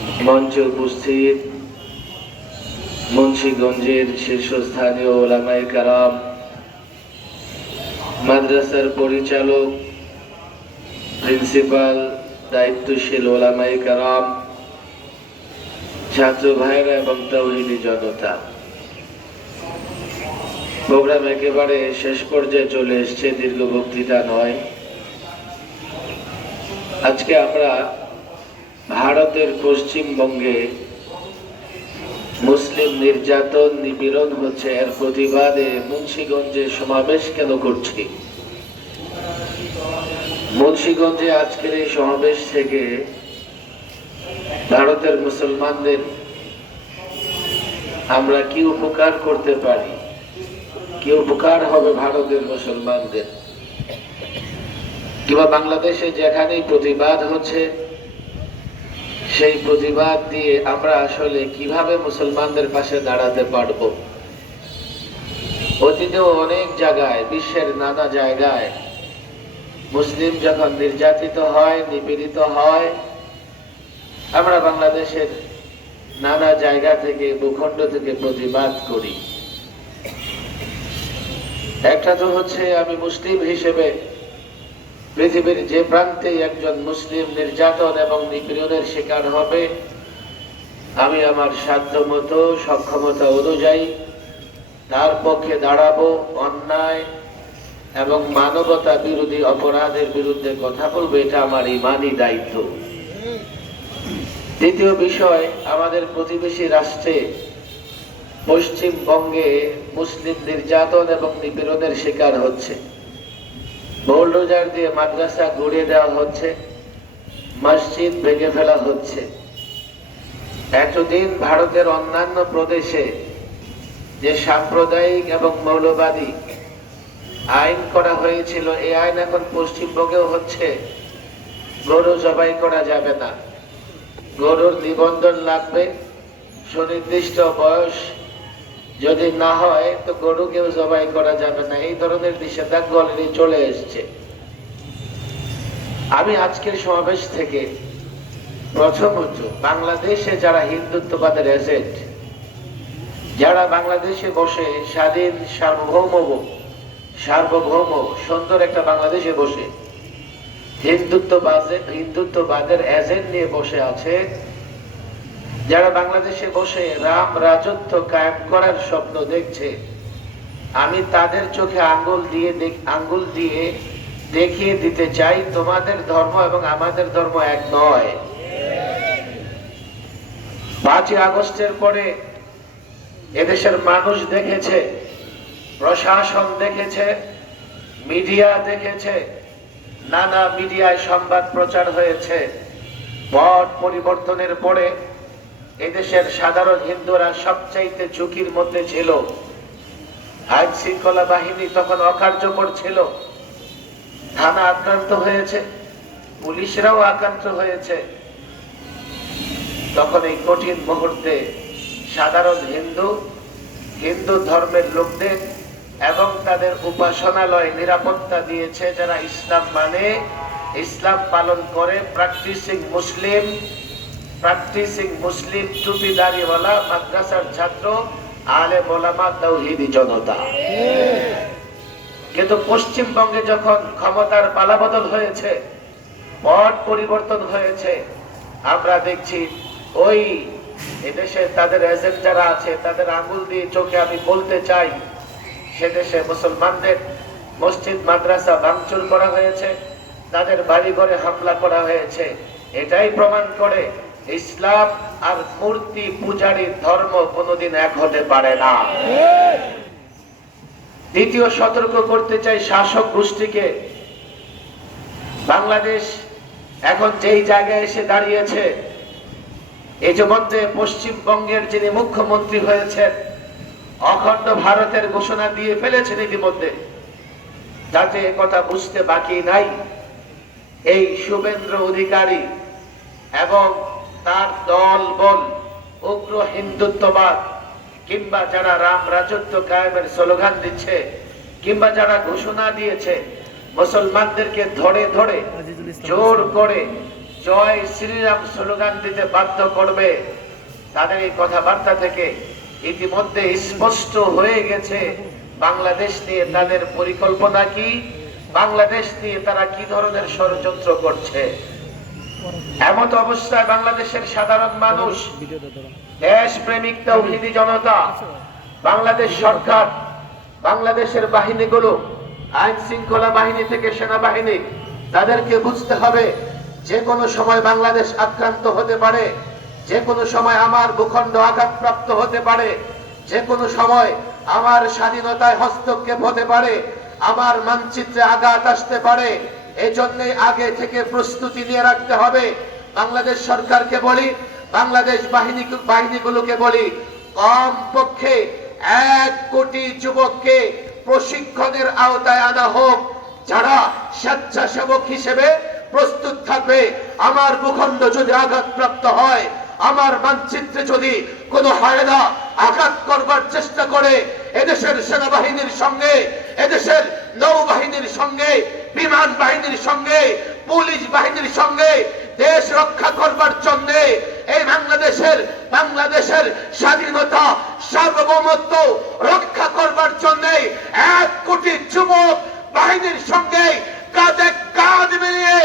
মঞ্চে উপস্থিত মুন্সিগঞ্জের শীর্ষস্থানীয় ওলামায়ে কেরাম, মাদ্রাসার পরিচালক, প্রিন্সিপাল, দায়িত্বশীল ওলামায়ে কেরাম, ছাত্র ভাইরা এবং তাওহীদি জনতা, প্রোগ্রাম একেবারে শেষ পর্যায়ে চলে এসেছে, দীর্ঘ বক্তৃতা নয়। আজকে আমরা ভারতের পশ্চিমবঙ্গে মুসলিম নির্যাতন নিপীড়ন হচ্ছে, এর প্রতিবাদে মুন্সিগঞ্জে সমাবেশ কেন করছি। মুন্সিগঞ্জে আজকের এই সমাবেশ থেকে ভারতের মুসলমানদের আমরা কি উপকার করতে পারি, কি উপকার হবে ভারতের মুসলমানদের, কিংবা বাংলাদেশে যেখানেই প্রতিবাদ হচ্ছে সেই প্রতিবাদ দিয়ে আমরা আসলে কিভাবে মুসলমানদের পাশে দাঁড়াতে পারবো। অতীতেও অনেক জায়গায়, বিশ্বের নানা জায়গায় মুসলিম যখন নির্যাতিত হয়, নিপীড়িত হয়, আমরা বাংলাদেশের নানা জায়গা থেকে, ভূখণ্ড থেকে প্রতিবাদ করি। একটা তো হচ্ছে আমি মুসলিম হিসেবে পৃথিবীর যে প্রান্তে একজন মুসলিম নির্যাতন এবং নিপীড়নের শিকার হবে, আমি আমার সাধ্যমতো সক্ষমতা অনুযায়ী তার পক্ষে দাঁড়াবো, অন্যায় এবং মানবতা বিরোধী অপরাধের বিরুদ্ধে কথা বলবো, এটা আমার ইমানি দায়িত্ব। দ্বিতীয় বিষয়, আমাদের প্রতিবেশী রাষ্ট্রে পশ্চিমবঙ্গে মুসলিম নির্যাতন এবং নিপীড়নের শিকার হচ্ছে। বুলডোজার দিয়ে মাদ্রাসা গুড়িয়ে দেওয়া হচ্ছে, মসজিদ ভেঙে ফেলা হচ্ছে। এতদিন ভারতের অন্যান্য প্রদেশে যে সাম্প্রদায়িক এবং মৌলবাদী আইন করা হয়েছিল, এই আইন এখন পশ্চিমবঙ্গেও হচ্ছে। গরু জবাই করা যাবে না, গরুর নিবন্ধন লাগবে, সুনির্দিষ্ট বয়স যদি না হয় তো গরুকেও জবাই করা যাবে না। এই ধরনের নিষেধাজ্ঞা অলরেডি চলে এসছে। আমি আজকের সমাবেশ থেকে প্রথমত বাংলাদেশে যারা হিন্দুত্ববাদের এজেন্ট, যারা বাংলাদেশে বসে স্বাধীন সার্বভৌম সুন্দর একটা বাংলাদেশে বসে হিন্দুত্ববাদের এজেন্ট নিয়ে বসে আছে, যারা বাংলাদেশে বসে রাম রাজত্ব কায়েম করার স্বপ্ন দেখছে, আমি তাদের চোখে আঙ্গুল দিয়ে দেখিয়ে দিতে চাই, তোমাদের ধর্ম এবং আমাদের ধর্ম এক নয়। 5ই আগস্টের পরে এদেশের মানুষ দেখেছে, প্রশাসন দেখেছে, মিডিয়া দেখেছে, নানা মিডিয়ায় সংবাদ প্রচার হয়েছে। পট পরিবর্তনের পরে এদেশের সাধারণ হিন্দুরা সবচাইতে ঝুঁকির মধ্যে ছিল। আইন শৃঙ্খলা বাহিনী তখন অকার্যকর ছিল, থানা আক্রান্ত হয়েছে, পুলিশরাও আক্রান্ত হয়েছে। তখন এই কঠিন মুহূর্তে সাধারণ হিন্দু ধর্মের লোকদের এবং তাদের উপাসনালয় নিরাপত্তা দিয়েছে, যারা ইসলাম মানে, ইসলাম পালন করে, প্র্যাকটিসিং মুসলিম টুপিদারিওয়ালা মাদ্রাসার ছাত্র, আলেম ওলামা, তাওহীদি জনতা। কিন্তু পশ্চিমবঙ্গে যখন ক্ষমতার পালাবদল হয়েছে, পট পরিবর্তন হয়েছে, আমরা দেখছি ওই এদেশে তাদের এজেন্ট যারা আছে তাদের আঙ্গুল দিয়ে চোখে আমি বলতে চাই, সে দেশে মুসলমানদের মসজিদ মাদ্রাসা ভাঙচুর করা হয়েছে, তাদের বাড়ি ঘরে হামলা করা হয়েছে। এটাই প্রমাণ করে ইসলাম আর মূর্তি পূজারীর ধর্ম কোনোদিন এক হতে পারে না। দ্বিতীয়, সতর্ক করতে চাই শাসক গোষ্ঠীকে। বাংলাদেশ এখন যেই জায়গায় এসে দাঁড়িয়েছে, ইতিমধ্যে পশ্চিমবঙ্গের যিনি মুখ্যমন্ত্রী হয়েছেন অখণ্ড ভারতের ঘোষণা দিয়ে ফেলেছেন ইতিমধ্যে, যাতে কথা বুঝতে বাকি নাই এই শুভেন্দু অধিকারী এবং তার দল বল উগ্র হিন্দুত্ববাদ, কিংবা যারা রাম রাজত্ব কায়েমের স্লোগান দিচ্ছে, কিংবা যারা ঘোষণা দিয়েছে মুসলমানদেরকে ধরে ধরে জোর করে জয় শ্রীরাম স্লোগান দিতে বাধ্য করবে, তাদের এই কথাবার্তা থেকে ইতিমধ্যে স্পষ্ট হয়ে গেছে বাংলাদেশ নিয়ে তাদের পরিকল্পনা কি, বাংলাদেশ নিয়ে তারা কি ধরনের ষড়যন্ত্র করছে। এমন অবস্থায় বাংলাদেশের সাধারণ মানুষ, দেশপ্রেমিক তাওহীদি জনতা, বাংলাদেশ সরকার, বাংলাদেশের বাহিনীগুলো, আইন শৃঙ্খলা বাহিনী থেকে সেনাবাহিনী, তাদেরকে বুঝতে হবে যে কোনো সময় বাংলাদেশ আক্রান্ত হতে পারে, যে কোনো সময় আমার ভূখণ্ড আঘাতপ্রাপ্ত হতে পারে, যে কোনো সময় আমার স্বাধীনতায় হস্তক্ষেপ হতে পারে, আমার মানচিত্রে আঘাত আসতে পারে। এজন্য আগে থেকে প্রস্তুতি নিয়ে রাখতে হবে। বাংলাদেশ সরকারকে বলি, বাংলাদেশ বাহিনীগুলোকে বলি, কম পক্ষে 1 কোটি যুবককে প্রশিক্ষণের আওতায় আনা হোক, যারা স্বেচ্ছাসেবক হিসেবে প্রস্তুত থাকবে। আমার ভূখণ্ড যদি আঘাতপ্রাপ্ত হয়, আমার মানচিত্রে যদি কোনো হায়না আঘাত করবার চেষ্টা করে, এদেশের সেনাবাহিনীর সঙ্গে, এদেশের নৌবাহিনীর সঙ্গে, বিমান বাহিনীর সঙ্গে, পুলিশ বাহিনীর সঙ্গে দেশ রক্ষা করবার জন্য, এই বাংলাদেশের স্বাধীনতা সার্বভৌমত্ব রক্ষা করবার জন্য 1 কোটি যুবক বাহিনীর সঙ্গে কাঁধে কাঁধ মিলিয়ে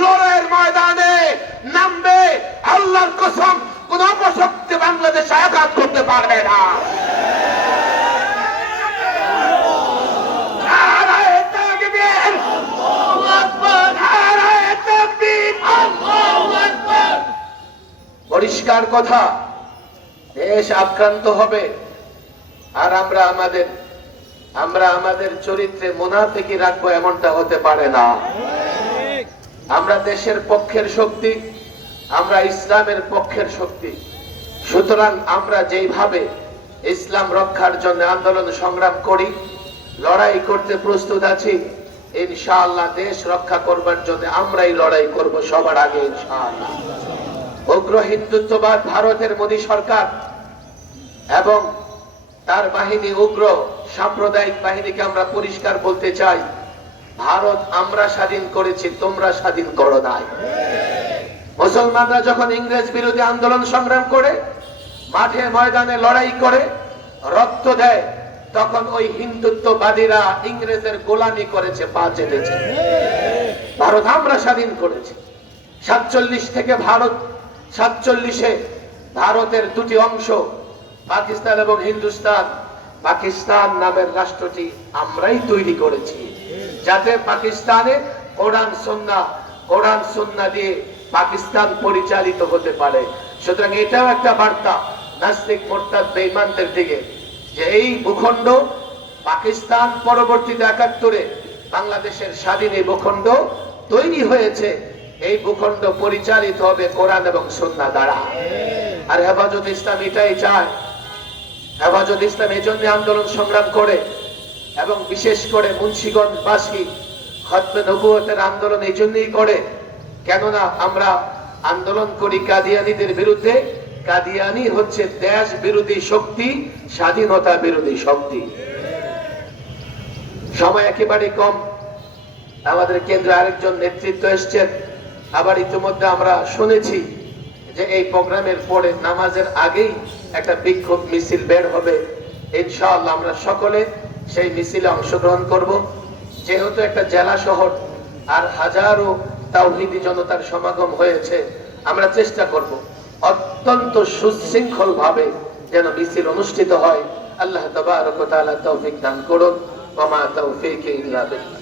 লড়াইয়ের ময়দানে নামবে। আল্লাহর কসম, কোন অপশক্তি বাংলাদেশে আঘাত করতে পারবে না। পরিষ্কার কথা, দেশ আক্রান্ত হবে আর আমরা আমাদের চরিত্রে মুনাফিকি রাখবো, এমনটা হতে পারে না। আমরা দেশের পক্ষের শক্তি, আমরা ইসলামের পক্ষের শক্তি। সুতরাং আমরা যেইভাবে ইসলাম রক্ষার জন্য আন্দোলন সংগ্রাম করি, লড়াই করতে প্রস্তুত আছি, ইনশাআল্লাহ দেশ রক্ষা করবার জন্য আমরাই লড়াই করব সবার আগে ইনশাআল্লাহ। উগ্র হিন্দুত্ববাদ ভারতের মোদী সরকার এবং তার বাহিনী, উগ্র সাম্প্রদায়িক বাহিনীকে আমরা পরিষ্কার বলতে চাই, ভারত আমরা স্বাধীন করেছি, তোমরা স্বাধীন করো নাই। মুসলমানরা যখন ইংরেজ বিরোধী আন্দোলন সংগ্রাম করে, মাঠে ময়দানে লড়াই করে, রক্ত দেয়, তখন ওই হিন্দুত্ববাদীরা ইংরেজের গোলামি করেছে, পা চেটেছে। ভারত আমরা স্বাধীন করেছি। 47 থেকে 47-এ ভারতের দুটি অংশ, পাকিস্তান এবং হিন্দুস্তান, পাকিস্তান নামের রাষ্ট্রটি আমরাই তৈরি করেছি, যাতে পাকিস্তানে কোরআন সুন্নাহ দিয়ে পাকিস্তান পরিচালিত হতে পারে। সুতরাং এটাও একটা বার্তা নাস্তিক মোরতাদ বেঈমানদের দিকে, যে এই ভূখণ্ড পাকিস্তান পরবর্তীতে 71-এ বাংলাদেশের স্বাধীন এই ভূখণ্ড তৈরি হয়েছে, এই ভূখণ্ড পরিচালিত হবে কোরআন এবং সুন্নাহ দ্বারা। আর হেফাজত ইসলাম এটাই চায়। হেফাজত ইসলাম এই জন্য আন্দোলন সংগ্রাম করে, এবং বিশেষ করে মুন্সিগঞ্জবাসী খতমে নবুয়তের আন্দোলন এই জন্যই করে, কেননা আমরা আন্দোলন করি কাদিয়ানীদের বিরুদ্ধে। কাদিয়ানী হচ্ছে দেশ বিরোধী শক্তি, স্বাধীনতা বিরোধী শক্তি। সময় একেবারে কম। আমাদের কেন্দ্রে আরেকজন নেতৃত্ব এসছেন। আবার ইতিমধ্যে আমরা শুনেছি যে এই প্রোগ্রামের পরে নামাজের আগেই একটা বিক্ষোভ মিছিল বের হবে। ইনশাআল্লাহ আমরা সকলে সেই মিছিলে অংশগ্রহণ করব। যেহেতু একটা জেলা শহর আর হাজারো তাওহীদি জনতার সমাগম হয়েছে, আমরা চেষ্টা করব অত্যন্ত সুশৃঙ্খল ভাবে যেন মিছিল অনুষ্ঠিত হয়। আল্লাহ তাবারক ওয়া তাআলা তৌফিক দান করুন। ওয়া মা তাওফীকি ইল্লা বিল্লাহ।